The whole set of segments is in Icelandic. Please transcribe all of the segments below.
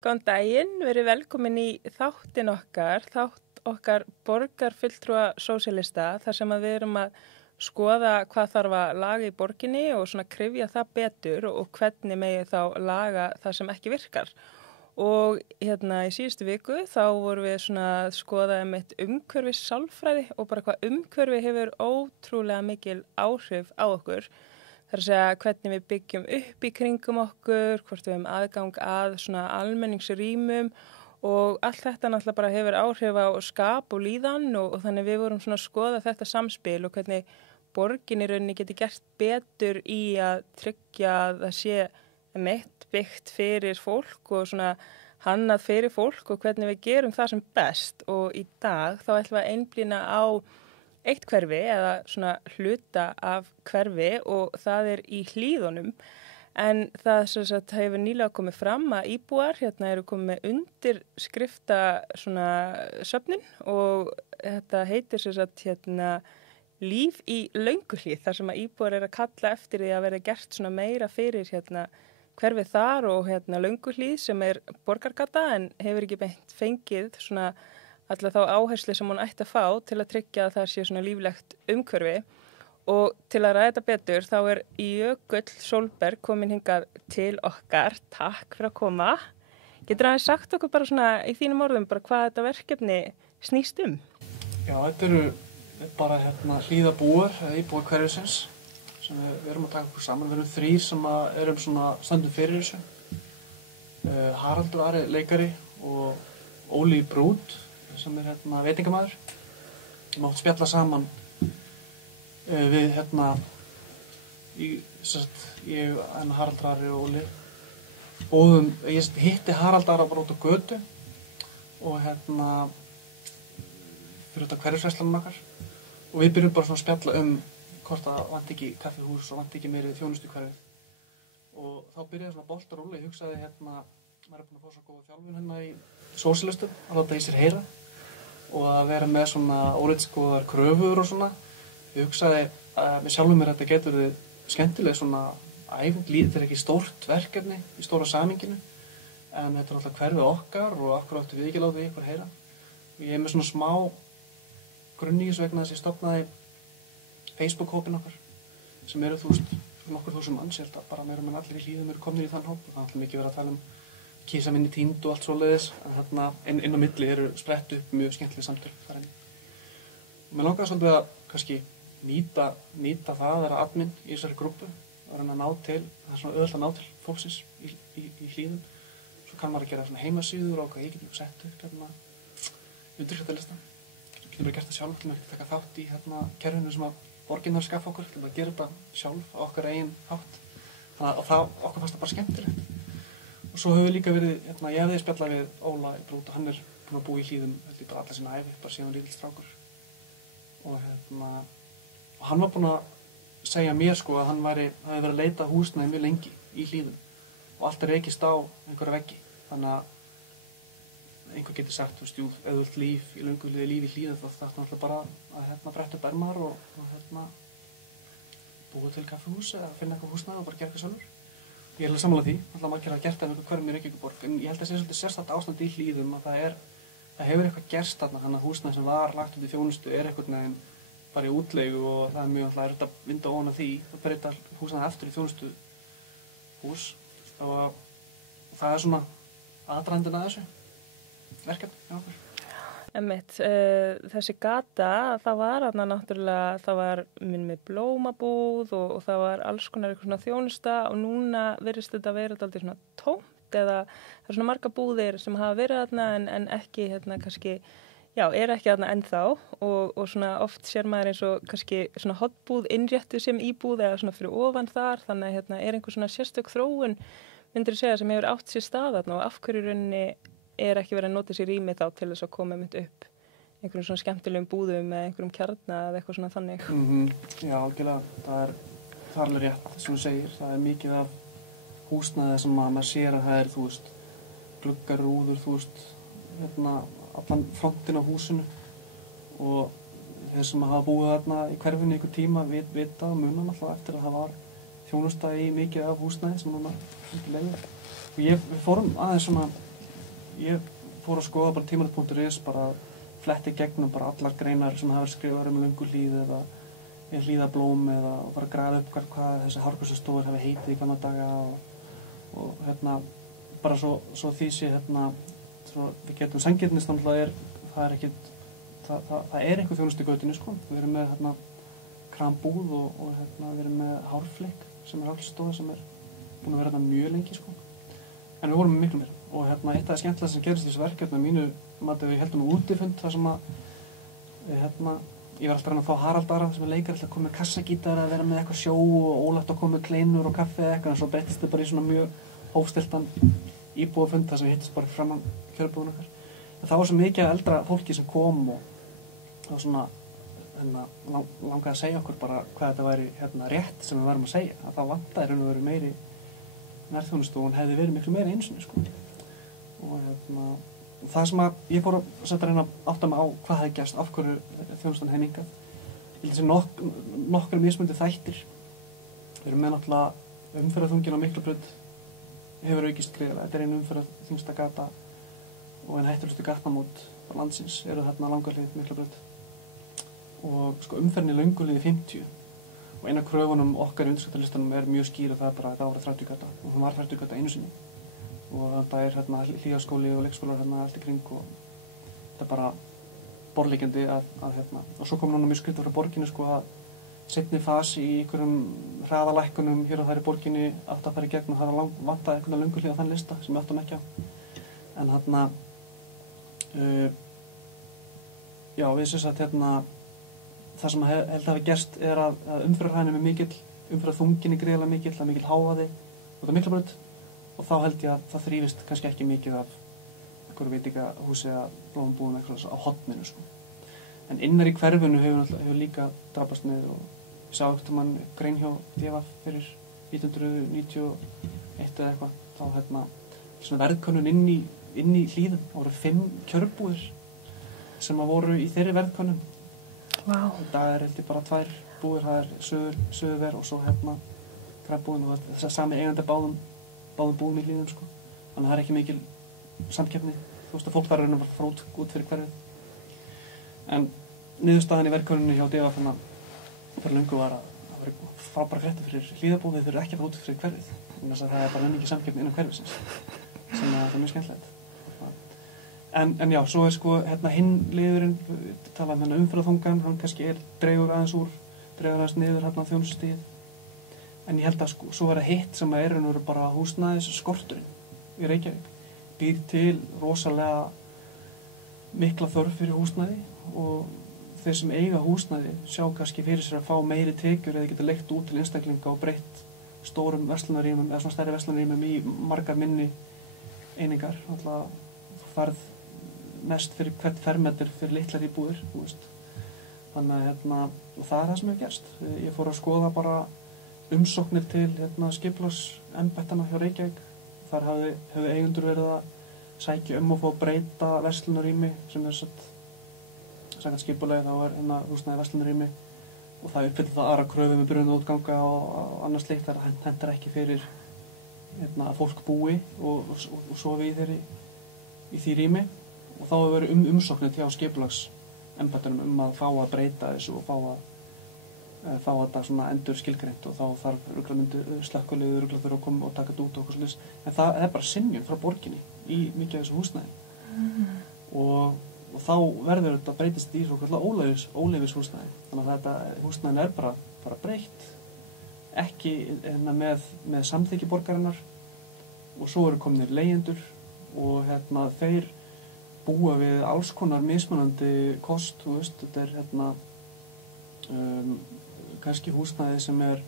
Góðan daginn, verið velkomin í þátt okkar borgarfulltrúa sósíalista, þar sem að við erum að skoða hvað þarf að laga í borginni og svona kryfja það betur og hvernig megi þá laga það sem ekki virkar. Og í síðustu viku þá vorum við svona að skoða umhverfis sálfræði og bara hvað umhverfi hefur ótrúlega mikil áhrif á okkur. Það er að segja hvernig við byggjum upp í kringum okkur, hvort við hefum aðgang að svona almenningsrýmum og allt þetta náttúrulega bara hefur áhrif á skap og líðan og þannig við vorum svona að skoða þetta samspil og hvernig borgin í rauninni geti gert betur í að tryggja að það sé byggt fyrir fólk og svona hannað fyrir fólk og hvernig við gerum það sem best. Og í dag þá ætlum við að einblína á eitt hverfi eða svona hluta af hverfi og það er í Hlíðunum. En það sem sagt hefur nýlega komið fram að íbúar eru komið með undirskrifta svona söfnin og þetta heitir sem sagt líf í Lönguhlíð, þar sem að íbúar að kalla eftir því að verða gert svona meira fyrir hverfið þar og Lönguhlíð sem er borgargata en hefur ekki beint fengið svona alla þá áherslu sem hún ætti að fá til að tryggja að það sé svona líflegt umhverfi. Og til að ræða þetta betur þá er Jökull Sólberg komin hingað til okkar. Takk fyrir að koma. Getur aðeins sagt okkur bara svona í þínum orðum bara hvað þetta verkefni snýst um? Já, þetta eru bara hlíðabúar eða íbúar hverfisins sem við erum að taka okkur saman. Við erum 3 sem erum svona stöndum fyrir þessu. Haraldur Ari leikari og Óli Brút sem er veitingamaður. Við máttum spjalla saman við ég, Haraldur Ari og Óli. Ég hitti Harald Ara bara út á götu og fyrir þetta hverfisverslanum okkar og við byrjum bara svona að spjalla hvort það vanti ekki kaffihús og vanti ekki meiri þjónustu í hverfið. Og þá byrjaði svona bolt að rúlla. Ég hugsaði maður er búin að fá svo góða þjálfun í sósíalistum að láta í sér heyra og að vera með svona ólítsgóðar kröfur og svona. Ég hugsaði með sjálfum mér að þetta getur verið skemmtileg svona æfing. Þetta er ekki stórt verkefni í stóra samhenginu en þetta er alltaf hverfið okkar og akkur áttu við ekki láta í ykkur heyra. Og ég er með svona smá grunn í þessu vegna þess að ég stofnaði Facebook-hópinn okkar sem eru nokkur þúsund manns. Ég held að bara meira menn allir í Hlíðum eru komnir í þann hóp. Það er alltaf mikið verið að tala kísa minni tínd og allt svoleiðis en inn á milli eru sprett upp mjög skemmtileg samtöl þar inni. Mér langaði svolítið að kannski nýta það að vera admin í þessari grúppu og reyna að ná til, það er svona auðvitað að ná til fólksins í Hlíðum. Svo kann maður að gera svona heimasíður og ég get sett upp undirskriftalista. Getur bara gert það sjálf, getur ekki taka þátt í kerfinu sem að borgin þarf að skaffa okkur, getur bara gera þetta sjálf á okkar eigin hátt. Þannig að okkur fannst það bara skemmtilegt. Og svo höfum við líka verið, ég hefði spjallað við Óla Brút og hann er búinn að búa í Hlíðum bara alla sína ævi, bara síðan lítill strákur. Og hann var búinn að segja mér að hann hefði verið að leita að húsnæði mjög lengi í Hlíðum og allt er rekist á einhverja veggi. Þannig að einhver getur sagt, ef þú vilt líf í Lönguhlíð, líf í Hlíðum, þá þarf það náttúrulega bara að bretta upp ermar og búa til kaffihús eða finna eitthvað húsnæði og bara gera eitthvað sjálfur. Ég er alveg sammála því, alltaf margir hafa gert það með hverjum í Reykjavíkurborg, en ég held að það sé svolítið sérstakt ástand í Hlíðum að það hefur eitthvað gerst þarna, þannig að húsnæði sem var lagt út í þjónustu er einhvern veginn bara í útleigu og það er mjög alltaf erfitt að vinda ofan af því og breyta húsnæði aftur í þjónustu hús. Og það er svona aðdragandinn að þessu verkefni hjá okkur. Þessi gata, það var náttúrulega, það var með blómabúð og það var alls konar eitthvað svona þjónusta og núna virðist þetta verið dálítið svona tómt eða það er svona marga búðir sem hafa verið þarna en ekki kannski, er ekki þarna ennþá og svona oft sér maður eins og kannski svona hotbúð innréttu sem íbúð eða svona fyrir ofan þar þannig að er einhver svona sérstök þróun myndir þú segja sem hefur átt sér stað þarna og af hverju rauninni er ekki verið að nota sér rými þá til þess að koma upp einhverjum svona skemmtilegum búðum eða einhverjum kjarna eða eitthvað svona þannig. Já, algjörlega. Það er alveg rétt sem þú segir. Það er mikið af húsnæði sem maður sér að það er, gluggar, rúður, allan frontinn á húsinu og þeir sem hafa búið þarna í hverfinu í einhver tíma vita og muna alltaf eftir að það var þjónusta í mikið af húsnæði sem núna leiðir. Og við fórum aðeins svona ég fór að skoða bara tímarit.is, bara fletti gegnum bara allar greinar sem hafa skrifað Lönguhlíð eða Hlíðablóm eða bara grafa upp hvað þessi hárgreiðslustofur hafi heitið í gamla daga og bara svo því sé svo við getum sanngirnist náttúrulega það er eitthvað þjónustu í götunni sko. Við erum með krambúð og við erum með hárflikk sem hárgreiðslustofa sem búin að vera mjög lengi sko. En við vorum með miklu meira og eitt af það skemmtilega sem gerist í þessu verkefni að mínu mati við heldum útifund þar sem að ég var alltaf að reyna að fá Harald Ara sem leikari til að koma með kassagítar að vera með eitthvað sjó og Ólafur að koma með kleinur og kaffi eða eitthvað en svo breyttist þetta bara í svona mjög hófstilltan íbúafund þar sem við hittist bara framan kjörbúðun okkar. Það var svo mikið af eldra fólki sem kom og það var svona langaði að segja okkur bara hvað þetta væri rétt sem við varum að segja að það vantaði raun og veru meiri nærþjónustu og hún hefði verið miklu meiri einu sinni sko. Og það sem að ég fór að reyna að átta mig á hvað hefði gerst, af hverju þjónustan hefði minnkað. Ég held þessi nokkra mismunandi þættir. Við erum með náttúrulega umferðarþungin á Miklubraut hefur aukist gríðarlega. Þetta ein umferðarþyngsta gata og ein hættulegustu gatnamót landsins eru þarna Langahlíð, Miklubraut. Og sko umferðin í Lönguhlíð 50 og eina kröfunum okkar í undirskriftalistanum mjög skýr og það bara að það var 30 gata og það var 30 gata einu sinni. Og það Hlíðaskóli og leikskólar allt í kring og þetta bara borðliggjandi og svo kom mjög skriftur frá borginni sko að seinni fasi í einhverjum hraðalækkunum hér og þar í borginni átt að fara í gegn og það vantaði einhvern Lönguhlíð á þann lista sem við áttum ekki á. En við sem sagt það sem held hafi gerst er að umferðarhraðinn mikill, umferðarþungin gríðarlega mikill, það mikill hávaði út af Miklubraut og þá held ég að það þrífist kannski ekki mikið af einhverju veitingahúsi eða blómabúðum eitthvað á horninu sko. En innar í hverfinu hefur líka drapast niður og ég sá ekkert mann grein hjá DFF fyrir 1991 eða eitthvað þá svona verðkönnun inn í Hlíðum. Það voru 5 kjörbúðir sem voru í þeirri verðkönnun. Wow. Það held ég bara 2 búðir, það Suðurver og svo Kræbúðin og það er sami eigandi báðum búðum í Hlíðum sko. Þannig að það er ekki mikil samkeppni. Þú veist að fólk þar að fara út fyrir hverfið. En niðurstaðan í verðkönnunni hjá DFF fyrir löngu var að það var frábæra fréttir fyrir Hlíðabúð, þeir þurfa ekki að fara út fyrir hverfið. Þannig að það er bara mikið samkeppni innan hverfisins sem það er mjög skemmtilegt. En já, svo er sko hinn liðurinn, talað umferðarþungan, hann kannski dregur aðeins niður þjónustustigið. En ég held að sko, svo er það hitt sem er bara húsnæðisskorturinn í Reykjavík. Býr til rosalega mikla þörf fyrir húsnæði og þeir sem eiga húsnæði sjá kannski fyrir sér að fá meiri tekjur eða geta leigt út til einstaklinga og breytt stórum verslunarrýmum eða svona stærri verslunarrýmum í margar minni einingar. Alltaf þú færð mest fyrir hvert fermetur fyrir litlar íbúðir, þú veist. Þannig að og það er það sem hefur gerst. Ég fór að skoða bara umsóknir til skipulagsembættanna hjá Reykjavík. Þar hefðu eigendur verið að sækja að fá að breyta verslunarrými sem samkvæmt skipulagi þá er húsnæði verslunarrými og það uppfyllir það aðra kröfu með brunaútganga og annars slíkt. Það hentar ekki fyrir að fólk búi og sofi í því rými. Og þá hefur verið umsóknir hjá skipulagsembættunum að fá að breyta þessu og fá þetta svona endur skilgreint og þá þarf slökkviliðið þurfa að koma og taka þetta út og okkur svoleiðis. En það er bara synjun frá borginni í mikið af þessu húsnæði. Og þá verður þetta breytist í svona óleyfis húsnæði. Þannig að þetta húsnæðin er bara breytt, ekki með samþykki borgarinnar og svo eru komnir leigjendur og þeir búa við alls konar mismunandi kost, þú veist, þetta er kannski húsnæði sem er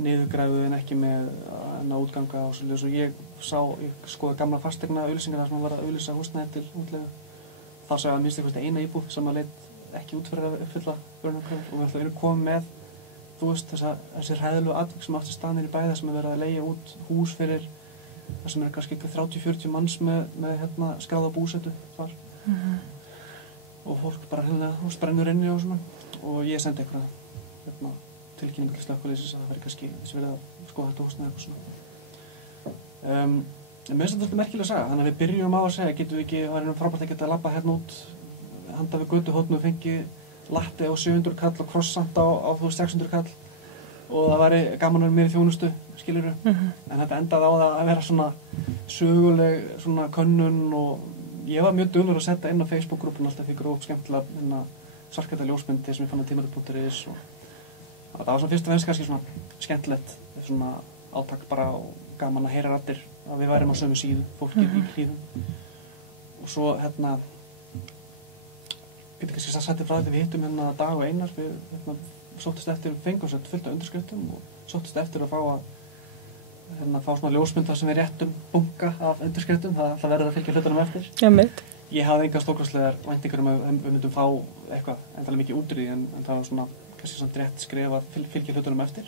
niðurgræfið en ekki með útganga og svoleiðis og ég skoði gamla fasteigna auglýsingar þar sem var að auglýsa húsnæði til útleigu. Þá sá ég að minnst eitthvað eina íbúð sem að leit ekki út fyrir að uppfylla brunakröfur og við ætlum komið með, þú veist, þessi hræðilegu atvik sem átti staðnir í bæða sem er verið að leigja út hús fyrir það sem er kannski 30-40 manns með skráða búsetu þar. Og fólk bara sprennur inni og svona og ég sendi eitthvað tilkynningu til slökkviliðsins að það væri kannski þess verið að skoða þetta húsnæði eitthvað svona. Mér finnst þetta merkileg saga, þannig að við byrjum á að segja, getum við ekki, það var frábært að geta labba hérna út, handa við götuhornum og fengið latte á 700 kall og croissant á 600 kall og það væri gaman að vera meira í þjónustu, skilurðu. En þetta endaði á það að vera svona söguleg svona könnun og ég var mjög duglegur að setja inn á Facebook-grúppuna alltaf fyrir gróf skemmtilega svartklædda ljósmyndir sem ég fann á tímarit.is og það var svona fyrst og fremst kannski svona skemmtilegt, svona átak bara og gaman að heyra raddir að við værim á sömu síðu, fólkið í Hlíðum. Og svo getur kannski sættið frá þetta við hittum Dag og Einar, við sóttist eftir, fengum sér fullt af undirskriftum og sóttist eftir að fá svona ljósmynd þar sem við réttum bunka af undirskriftum, það alltaf verður að fylgja hlutunum eftir. Einmitt. Ég hafði engar stórkostlegar væntingar að við myndum fá eitthvað endalega mikið út úr því en það var svona kannski samt rétt skref að fylgja hlutunum eftir.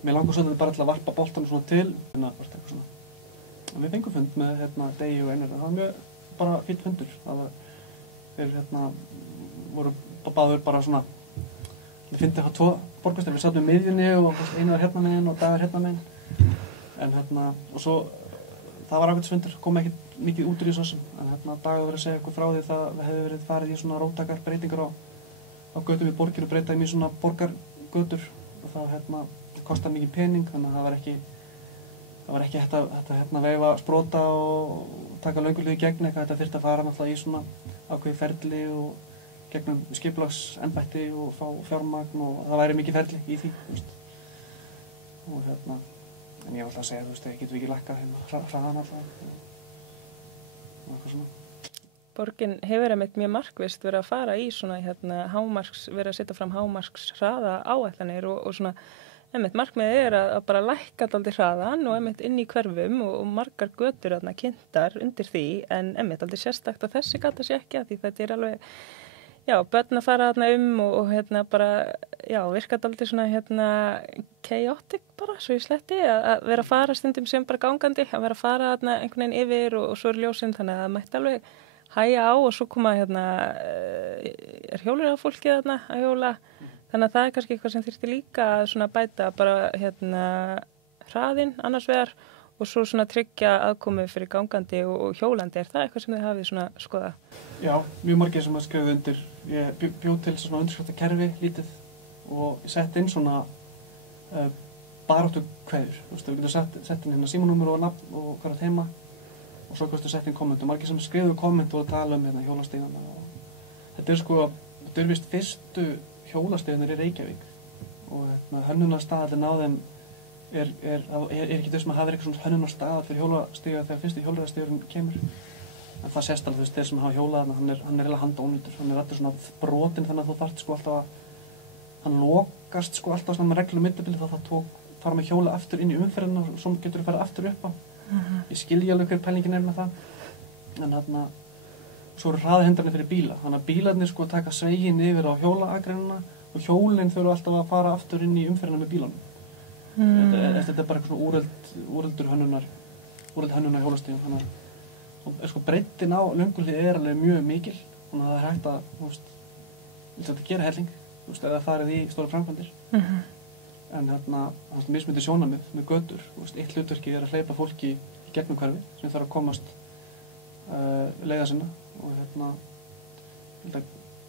Mér langar svolítið bara til að varpa boltanum svona til, svona. En við fengum fund með Degi og Einar, það var mjög bara fínn fundur. Þeir voru báður bara svona, við fyndum eitthvað 2 borgarstjórar, við sátum í miðjunni og Einar hérna megin og Dagur hérna megin. En og svo, það var ágætisfundur, kom ekkert mikið út úr því svo sem, en Dagur verið að segja eitthvað frá því það hefði verið farið í svona róttakar breytingar á götum í borginu, breyta þeim í svona borgargötur og það kostar mikið pening, þannig að það var ekki hægt að veifa sprota og taka löngulíð í gegn eitthvað, þetta þyrfti að fara náttúrulega í svona ákveðið ferli og gegnum skipulagsembætti og fá fjármagn og það væri mikið ferli í því, og en ég var alltaf að segja, getum við ekki lækkað hraðan alltaf og eitthvað svona. Borgin hefur mjög markvisst verið að fara í svona verið að setja fram hámarks hraða áætlanir og svona markmiðið að bara lækka dálítið hraðan og inn í hverfum og margar götur kynntar undir því en dálítið sérstakt að þessi gata sé ekki að því þetta alveg, börn að fara og bara, virka dálítið svona chaotic bara, svo ég sletti, að vera að fara stundum sem bara gangandi, að vera að fara einhvern veginn yfir og svo ljósinn, þannig að það mætti alveg hæja á og svo koma hjólur á fólkið að hjóla. Þannig að það kannski eitthvað sem þyrfti líka að bæta bara hraðinn annars vegar og svo tryggja aðkomu fyrir gangandi og hjólandi. Er það eitthvað sem þið hafið skoðað? Já, mjög margir sem að skrifa undir. Ég bjó til svona undirskriftarkerfi lítið og sett inn svona baráttu kveður. Við getum sett inn símanúmer og nafn og hvað er heima og svo kannski sett inn komment og margir sem skrifuðu komment og tala hjólastígana. Þetta vist fyrstu hjólastíðanir í Reykjavík og hönnunarstaðallinn á þeim er ekki þau sem að hafa eitthvað svona hönnunarstaðall fyrir hjólastíga þegar fyrsti hjólastígurinn kemur en það sést alveg þeir sem hafa hjólað hann er eiginlega handónýtur, hann er alltaf svona brotinn þannig að þú þarft alltaf að hann lokast alltaf svona með reglum millibili þá það fara með hjóla aftur inn í umferðina og svo getur þú fara aftur upp á ég skilji alveg hver pælingin er með það en svo eru hraðahindranir fyrir bíla, þannig að bílarnir taka sveiginn yfir á hjólaagreinina og hjólinn þurfa alltaf að fara aftur inn í umferðina með bílunum. Þetta er bara eitthvað svona úreld hönnunar hjólastíðum, þannig að breiddin á lönguhlið er alveg mjög mikil, þannig að það er hægt að gera helling, eða farið í stóra framkvæmdir. En mismunandi sjónarmið með götur, eitt hlutverki er að hleypa fólki í gegnum hverfi sem þarf að komast leiða sinna og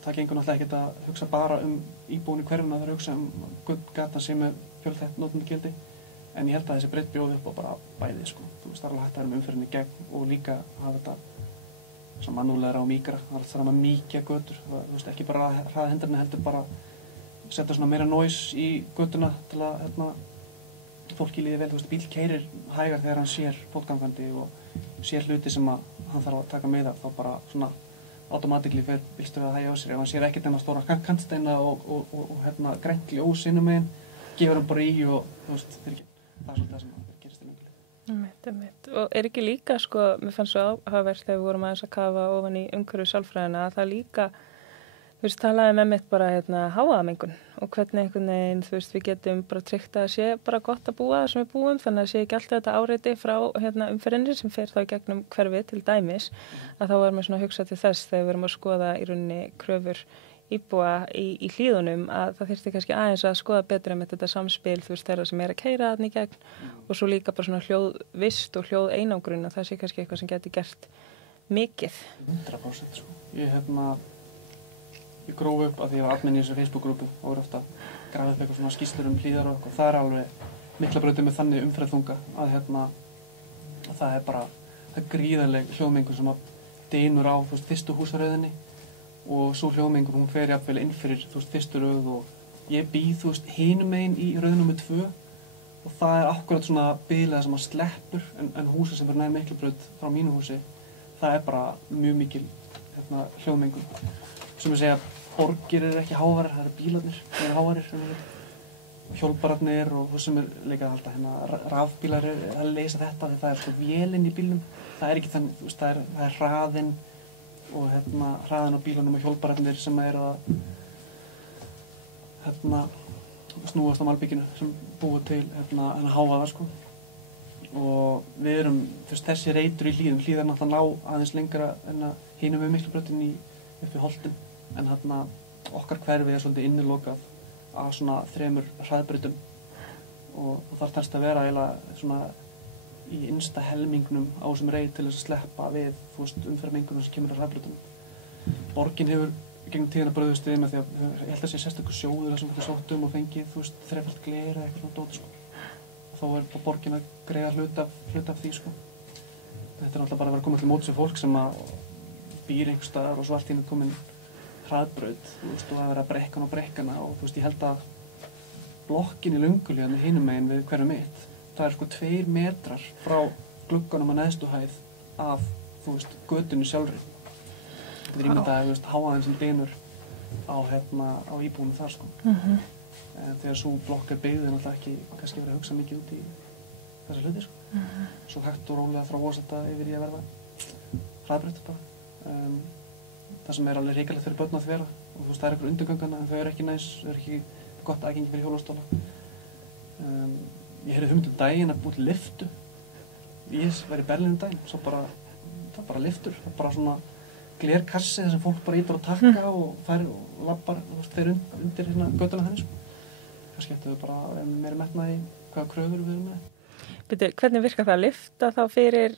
það gengur náttúrulega ekkert að hugsa bara íbúin í hverfuna, það er að hugsa gata sem er fjölþætt notendagildi en ég held að þessi breidd bjóði upp á bara bæði þú veist, það er alveg hægt að vera með umferðinni í gegn og líka hafa þetta sem mannúðlegra og mýkra, það er alltaf að mýkja götur, þú veist, ekki bara hraðahindranir heldur bara setja svona meira noise í götuna til að fólki líði vel, þú veist, bíl keyrir hægar þegar hann sér fótgangandi og sér hluti sem að hann þarf að taka með það, þá bara svona automatically fer bílstjóri að hægja á sér ef hann sér ekkert nema stóra kantsteina og grænt ljós innum meginn, gefur hann bara í og þú veist, það er svolítið það sem gerist í löngulífi. Og er ekki líka, mér fannst svo áhugavert þegar við vorum aðeins að kafa ofan í umhverfis sálfræðina að það líka talaði með mitt bara hávaðamengun og hvernig einhvern veginn, við getum bara tryggt að sé bara gott að búa það sem við búum, þannig að sé ekki alltaf þetta áreiti frá umferðinni sem fer þá í gegnum hverfi til dæmis, að þá erum við svona að hugsa til þess þegar við erum að skoða í rauninni kröfur íbúa í hlíðunum að það þyrfti kannski aðeins að skoða betur með þetta samspil, þú veist, þeirra sem að keyra þarna í gegn og svo líka bara svona hljóðvist og hljóðeinangrun að það sé kannski eitthvað sem geti gert mikið. 100% sko. Ég gróf upp að því ég var admin í þessu Facebook-grúpu og voru ofta að grafa upp eitthvað svona skýrslur hlíðar og það er alveg Miklabrautin með þannig umferðþunga að það er bara það gríðarleg hljóðmengun sem að dynur á, þú veist, fyrstu húsaröðinni og svo hljóðmengun, hún fer jafnvel inn fyrir, þú veist, fyrstu röð og ég býð, þú veist, hinum megin í röð númer 2 og það er akkurat svona bilað sem að sleppur en húsið sem fyrir nær Miklabraut frá mínu húsi, það er bara mjög mikil hljóðmengun. Sem ég segja, borgir eru ekki hávarir, það eru bílarnir sem eru hávarir, hjólbararnir og þú sem líka alltaf rafbílar að leysa þetta því það er sko vélinn í bílnum, það er ekki þannig, þú veist, það er hraðinn og hraðinn á bílunum og hjólbararnir sem eru að snúast á malbikinu sem búið til hávaða sko og við erum, þú veist, þessi reitur í hlíðar náttúrulega ná aðeins lengra en að hinum við Miklabrautin upp í Holtin en okkar hverfi er svolítið innilokað af svona 3 hraðbrautum og þar telst að vera eiginlega svona í innsta helmingnum á þessum reit til þess að sleppa við, þú veist, umferðarmengunum sem kemur að hraðbrautum. Borgin hefur gegnum tíðina brugðist við með því að ég held að sé sérstakur sjóður þar sem við sóttum og fengið, þú veist, 3-falt gler eða eitthvað svona dót sko. Þá er borgin að greiða hluta af því sko. Þetta er alltaf bara að vera komið til móts við fólk sem að býr einhvers staðar og svo allt í einu komin hraðbraut, þú veist, og það verið að brekkana og þú veist, ég held að blokkin í Löngulíðan hinum megin við hverju mitt, það er sko 2 metrar frá glugganum að neðstu hæð af, þú veist, götunni sjálfri. Þetta er ímyndað, þú veist, háaðinn sem dynur á íbúinu þar sko. En þegar svo blokk er byggð er náttúrulega ekki kannski verið að hugsa mikið út í þessa hluti sko. Svo hægt og rólega þróast þetta yfir í að verða hraðbraut bara. Það sem er alveg hrikalegt fyrir börn að vera og þú veist, það er einhver undirgöngana en þau eru ekki næs, þau eru ekki gott aðgengi fyrir hjólastóla. Ég heyrði hugmynd daginn að búið til lyftu. Ég var í Berlín daginn, svo það er bara lyftur, það er bara svona glerkassi þar sem fólk bara ítur á takka og fær og labbar, þú veist, fer undir götuna þannig sko. Kannski ættu við bara meira metnað í hvaða kröfur við erum með. Bíddu, hvernig virkar það að lyfta þá fyrir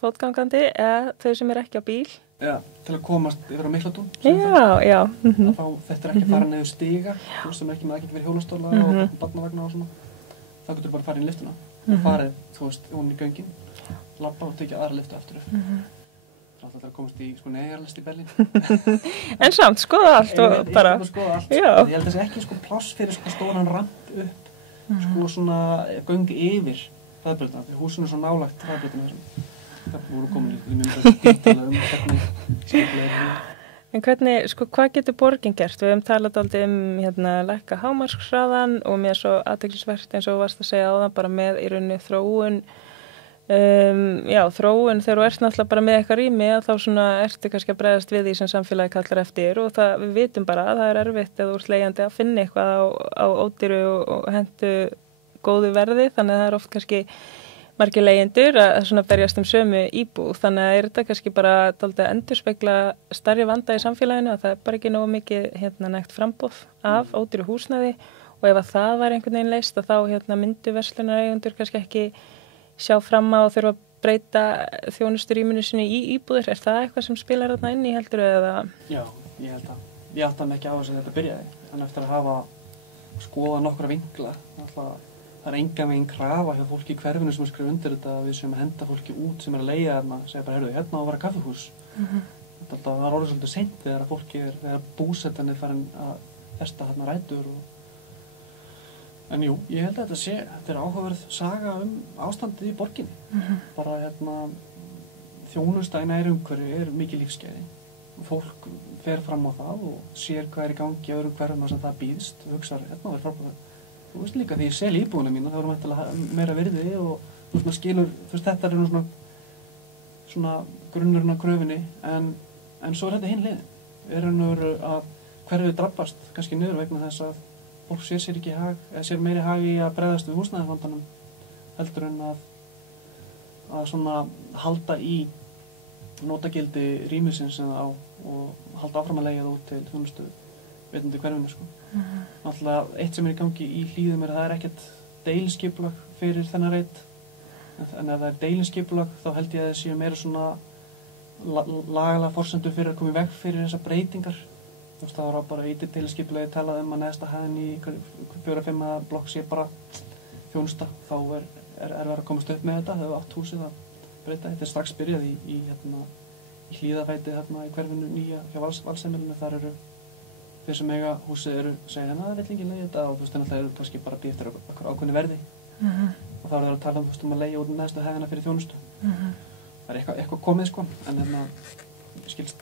fótgangandi eða þau sem er ekki á bíl? Já, til að komast yfir á Miklatún. Já. Þá þetta er ekki að fara niður stiga, þú veist, sem er ekki með aðgengi fyrir hjólastóla og barnavagna og svona. Þá getur bara að fara inn í lyftuna og farið, þú veist, hún í göngin, labba og tekja aðra lyftu aftur upp. Það er alltaf að komast í sko neðjarlest í Berlín. En samt, skoða allt og bara. Skoða allt. Já. Ég held að þessi ekki sko pláss fyrir sko stóran ramp upp, sko svona göng yfir hraðbrautina, því húsinu er svo nálægt hraðbrautinu þessum. Það voru komin í mjög dýrtala hvernig skipulega er. En hvernig, sko, hvað getur borgin gert? Við höfum talað dálítið lækka hámarkshraðan og mér svo athyglisvert eins og varst að segja áðan bara með í rauninni þróun. Þróun þegar þú ert náttúrulega bara með eitthvað rými að þá svona ertu kannski að bregðast við því sem samfélagi kallar eftir og það, við vitum bara að það er erfitt eða úr leigjandi að finna eitthvað á ódýru og hentu góðu verði, þannig að það er oft kannski margir leigjendur að svona berjast sömu íbúð, þannig að er þetta kannski bara dálítið að endurspegla stærri vanda í samfélaginu að það er bara ekki nógu mikið nægt framboð af ódýru húsnæði og ef að það var einhvern veginn leyst að þá myndu verslunareigendur kannski ekki sjá fram á og þurfa að breyta þjónusturýminu sinni í íbúðir. Er það eitthvað sem spilar þarna inn í heldur eða? Já, ég held að. Ég átti mig ekki á þess að þetta byrjaði, en eftir að hafa skoðað nokkra vinkla, það er engan veginn krafa hjá fólki í hverfinu sem skrifa undir þetta að við séum að henda fólki út sem er að leigja þarna, segja bara, heyrðu, hérna á að vera kaffihús. Það er orðið svolítið seint þegar fólki þegar búsettanir farin að festa þarna rætur En jú, ég held að þetta er áhugaverð saga ástandið í borginni. Bara þjónusta í nærumhverfi mikið lífsgæði. Fólk fer fram á það og sér hvað er í gangi í öðrum hverfum sem það býðst og hugsar, það er frábært. Þú veist líka því ég sel íbúðuna mína, það voru meira virði og þú veist, skilur, þetta er svona grunnurinn á kröfunni, en svo er þetta hinn liðin. Við erum að hverfið drabbast kannski niður vegna þess að fólk sér ekki hag, eða sér meiri hag í að bregðast við húsnæðisvandanum heldur en að svona halda í notagildi rýmisins á og halda áfram að leigja það út til þjónustu veitandi hverfinu sko. Náttúrulega eitt sem í gangi í Hlíðum að það ekkert deiliskipulag fyrir þennan reit, en ef það deiliskipulag þá held ég að það séu meira svona lagalega forsendur fyrir að koma í veg fyrir þessar breytingar. Það var bara í deiliskipulagi talað að neðsta hæðin í 4-5 blokk sé bara þjónusta, þá er verið að komast upp með þetta, þau átt húsið að breyta. Þetta strax byrjað í Hlíðafæti þarna í hverfinu nýja hjá Valsheimilinu. Þar eru þeir sem eiga húsið segja það vill enginn leigja þetta og þannig að það eru kannski bara býð eftir okkur ákveðnu verði. Og þá eru þeir að tala um að leigja út neðstu hæðina fyrir þjónustu. Það er eitthvað komið sko, en skilst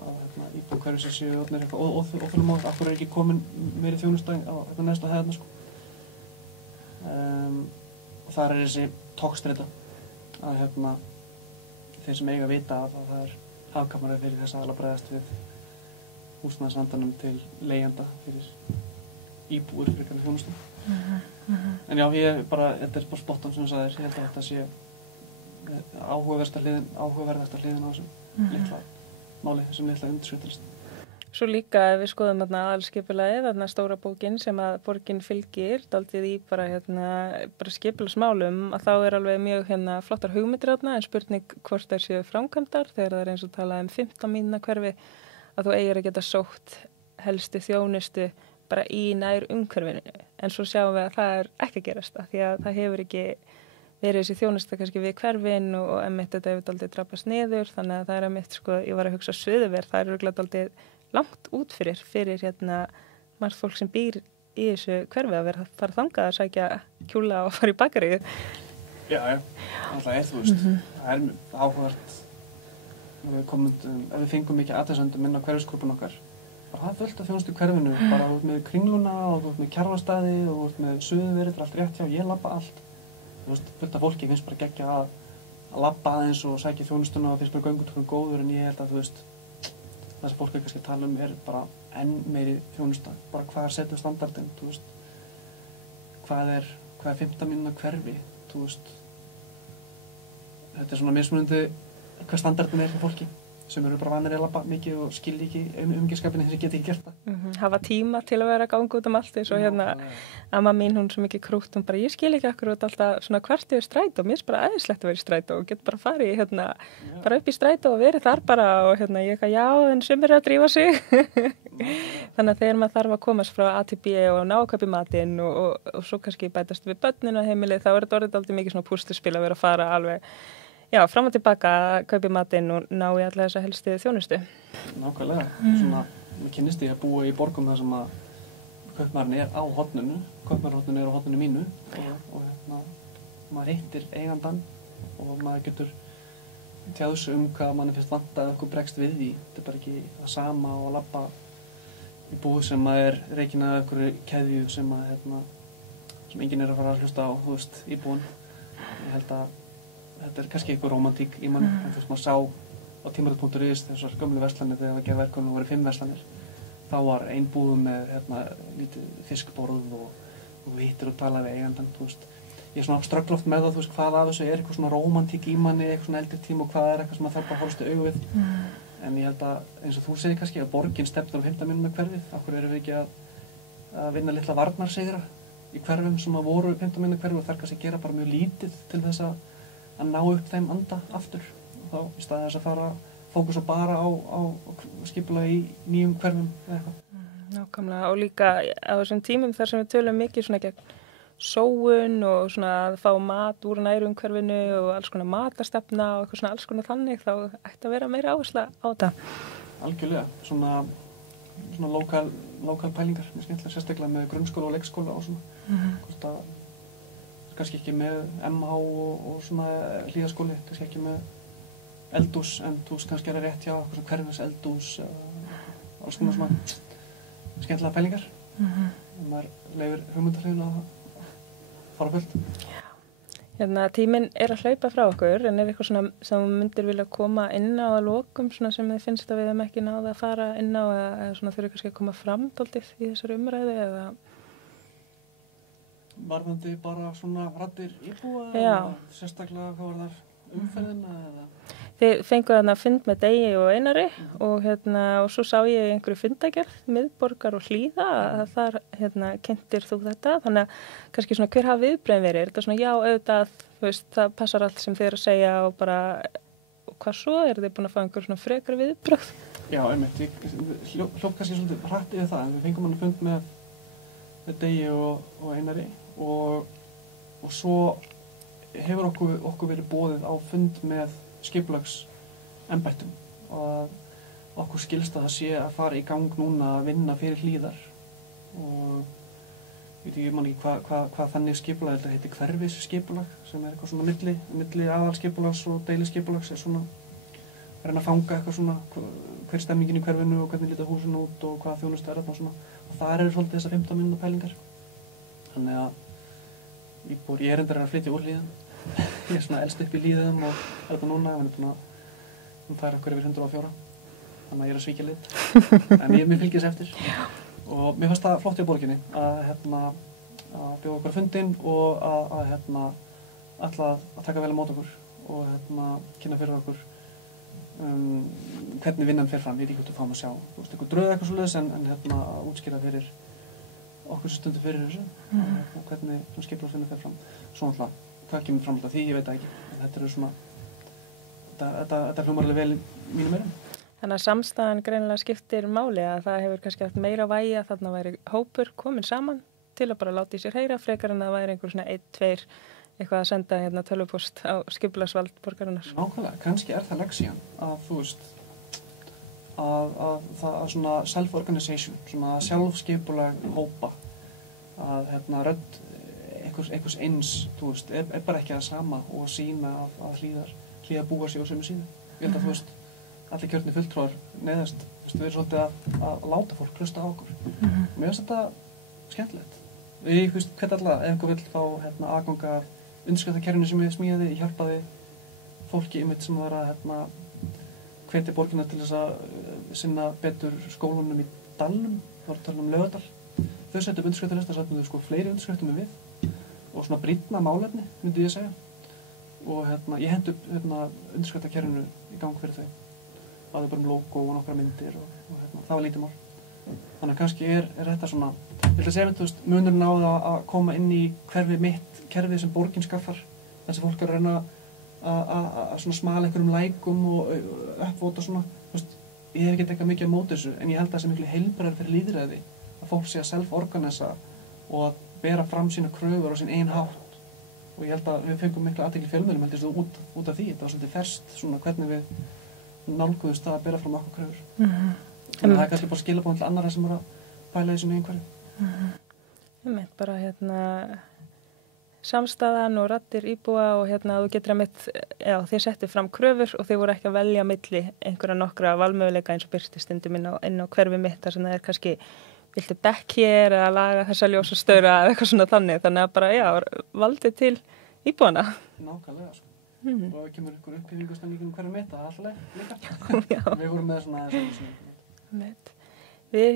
að íbúar hverfisins séu orðnir eitthvað óþolum af hverju ekki komin meiri þjónusta á neðstu hæðina sko. Og þar er þessi togstreita að þeir sem eiga að vita að það er hagkvæmari fyrir þess að bregðast við húsnæðisvandanum til leigjanda fyrir íbúar fyrir hvernig þjónustu. En já, þetta er bara spottan sem þú sagðir, ég held að þetta sé áhugaverðasta hliðin á þessum litla máli, þessum litla undirskriftalista. Svo líka ef við skoðum aðalskipulagið, þarna stóra bókin sem að borgin fylgir dálítið í bara skipulagsmálum, að þá er alveg mjög flottar hugmyndir þarna, en spurning hvort þær séu framkvæmdar þegar það er eins og talað 15 mínútna hverfi, að þú eigir að geta sótt helstu þjónustu bara í nær umhverfinu. En svo sjáum við að það er ekki að gerast, því að það hefur ekki verið þessi þjónusta kannski við hverfin og einmitt þetta hefur dálítið drabbast niður, þannig að það er einmitt sko, ég var að hugsa Suðurver, það er örugglega dálítið langt út fyrir margt fólk sem býr í þessu hverfi að vera fara þangað að sækja kjúla og fara í bakarið. Já, alltaf það er áhugavert ef við fengum mikið athugasemdum inn á hverfisgrúppuna okkar, bara það fullt af þjónustu í hverfinu, bara út með Kringluna og út með Kjarvalstaði og út með Suðurverið, allt rétt hjá, ég labba allt. Fullt af fólki finnst bara geggja að labba aðeins og sækja þjónustuna og finnst bara göngutúrinn góður, en ég held að það sem fólk kannski að tala er bara enn meiri þjónusta, bara hvað er setja standardinn, hvað er 15 mínútna hverfi, þetta er svona mismunandi hvað standardinn er fyrir fólki sem eru bara vanir að labba mikið og skilja ekki umgjörskapinni sem geta ekki gert það. Hafa tíma til að vera að ganga út allt eins og amma mín, hún svo mikið krútt, hún bara, ég skil ekki akkur út alltaf svona hvert yfir strætó, mér er bara æðislegt að vera í strætó og get bara farið bara upp í strætó og verið þar bara og ég eitthvað, já, en sumir að drífa sig. Þannig að þegar maður þarf að komast frá A til B og ná að kaupa í matinn og svo kannski bætast við börnin á heimilið, þá er þetta orðið dálítið mikið svona púsluspil að vera að fara alveg fram og tilbaka að kaupa í matinn og ná í alla þessa helstu þjónustu. Nákvæmlega. Svona, mér kynnist ég að búa í borgum þar sem að kaupmaðurinn er á horninu, kaupmaðurinn er á horninu mínu og maður hittir eigandann og maður getur tjáð sig hvað manni finnst vanta eða eitthvað bregst við því. Þetta er bara ekki það sama og að labba í búð sem að er rekin af einhverju keðju sem enginn er að fara að hlusta á, íbúinn. Ég held að þetta er kannski eitthvað rómantík í manni, en maður sá á tímarit.is þessar gömlu verslanir þegar það gerði verkefni og voru 5 verslanir. Þá var ein búð með lítið fiskborð og hittir og talaði við eigandann. Ég er svona ströggla oft með það, hvað af þessu er eitthvað svona rómantík í manni, eitthvað svona eldri tíma og hvað er eitthvað sem maður þarf bara að horfast í augu við. En ég held að, eins og þú segir kannski, að borgin stefnir á 15 mínútna hverfið. Af hverju erum við ekki að vinna litla varnarsigra í hverfum sem að voru 15 mínútna hverfi og þar kannski gera bara mjög lítið til þess að ná upp þeim anda aftur. Þá í staði þess að fara fókusa bara á skipulag í nýjum hverfum eða eitthvað. Nákvæmlega, og líka á þessum tímum þar sem við tölum mikið svona gegn sóun og svona að fá mat úr nærumhverfinu og alls konar matarstefna og eitthvað svona alls konar þannig, þá ætti að vera meira áhersla á þetta. Algjörlega, svona lokal pælingar, mér skemmtilega sérstaklega með grunnskóla og leikskóla og svona. Hvort að kannski ekki með MH og svona Hlíðaskóli, kannski ekki með eldhús, en þú kannski er rétt hjá hverfis eldhús, alls konar svona skemmtilega pælingar. Maður leyfir hugmyndafluginu að fara fullt. Tíminn er að hlaupa frá okkur, en er eitthvað svona sem þú myndir vilja koma inn á að lokum, svona sem þið finnst að við hefum ekki náð að fara inn á eða svona þurfi kannski að koma fram dálítið í þessari umræðu eða varðandi bara svona raddir íbúa eða sérstaklega hvað var þar umferðina eða? Þið fenguð þarna fund með Degi og Einari og og svo sá ég einhverju fundagerð, miðborgar og hlíða að þar kynntir þú þetta, þannig að kannski svona hver hafa viðbrögðin verið? Er þetta svona já, auðvitað, þú veist, það passar allt sem þið eru að segja og bara, og hvað svo? Eru þið búin að fá einhver svona frekar viðbrögð? Já, einmitt, hljóp kannski svolítið hratt yfir það, en við fengum hann fund með Degi og Einari og svo hefur okkur verið boðið á fund með skipulagsembættum og okkur skilst að það sé að fara í gang núna að vinna fyrir hlíðar og ég man ekki hvað þannig skipulag, þetta heitir hverfisskipulag sem er eitthvað svona milli aðalskipulags og deiliskipulags er svona að reyna að fanga eitthvað svona hver stemmingin í hverfinu og hvernig líta húsin út og hvað þjónustu er þarna og svona og þar eru svolítið þessar 15 mínútna pælingar þannig að ég er endur að flytja úr Hlíðum ég er svona elst upp í Hlíðum og er þetta núna en það er okkur yfir 104 þannig að ég er að svíkja lit en mér fylgir þess eftir og mér fannst það flott í borginni að bjóða okkur fundinn og að ætla að taka vel á mót okkur og kynna fyrir okkur hvernig vinnan fer fram, ég veit ekki hvort við fáum að sjá eitthvað dröð eitthvað svoleiðis en að útskýra fyrir okkur sem stundur fyrir þessu og hvernig skipulagsvinna fer fram svo náttúrulega, hvað kemur fram alltaf því, ég veit það ekki en þetta eru svona þetta hljómar alveg vel í mínum eyrum. Þannig að samstæðan greinilega skiptir máli að það hefur kannski haft meira vægi að þarna væri hópur komin saman til að bara láta í sér heyra frekar en að það væri einhver svona 1-2 eitthvað að senda tölvupost á skipulagsvald borgarinnar. Nákvæmlega, kannski er það lexían að þú veist að það er svona self-organization, svona sjálfskipulag hópa að rödd einhvers eins, þú veist, er bara ekki það sama og sína að hlýða búa sig á sömu síðu. Ég held að þú veist allir kjörni fulltrúar neyðast, við erum svolítið að láta fólk hlusta á okkur. Mér finnst þetta skemmtilegt. Ég veist hvert ef einhver vill fá aðganga af undirskriftarkerfinu sem ég smíðaði, ég hjálpaði fólki einmitt sem var að hvetja borgina til þess að sinna betur skólunum í dalnum, var að tala Laugardal. Þau settu upp undirskriftarlista, settu þau fleiri undirskriftum en við og svona brýnna málefni, myndi ég segja. Og ég hendi upp undirskriftarkerfinu í gang fyrir þau. Það er bara logo og nokkra myndir og það var lítið mál. Þannig að kannski er þetta svona, ég vil að segja munurinn á það að koma inn í hverfið mitt, kerfið sem borgin skaffar, þessi fólk er að reyna að svona smala einhverjum lækum og uppvota svona, ég hef ekki eitthvað mikið á móti þessu, en ég held að það sé miklu heilbrigðara fyrir lýðræði að fólk sé að self-organisa og að bera fram sína kröfur á sín eigin hátt. Og ég held að við fengum miklu athygli í fjölmiðlum út af því, þetta var svolítið ferskt svona hvernig við nálguðumst að bera fram okkur kröfur. Þannig að það er kannski bara skilabóð til annarra sem eru að pæla í sínu einhverju. Ég meint bara samstæðan og raddir íbúa og þú getur þið settu fram kröfur og þið voru ekki að velja milli einhverja nokkra valmöguleika eins og birti stundum inn á hverfi mitt þar sem það er kannski viltu bekk hér eða laga þessa ljósastaura eða eitthvað svona þannig að bara valdið til íbúana. Nákvæmlega sko. Og ef kemur ykkur uppbyggingastemning hverju mitt, það er alltaf líka. Við vorum með svona Við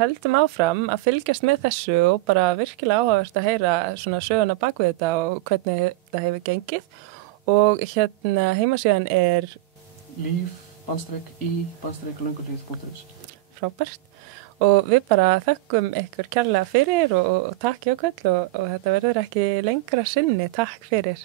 höldum áfram að fylgjast með þessu og bara virkilega áhugavert að heyra svona söguna bak við þetta og hvernig þetta hefur gengið og heimasíðan er líf_í_lönguhlíð.is. Frábært og við bara þökkum ykkur kærlega fyrir og takk Jökull og þetta verður ekki lengra sinni, takk fyrir.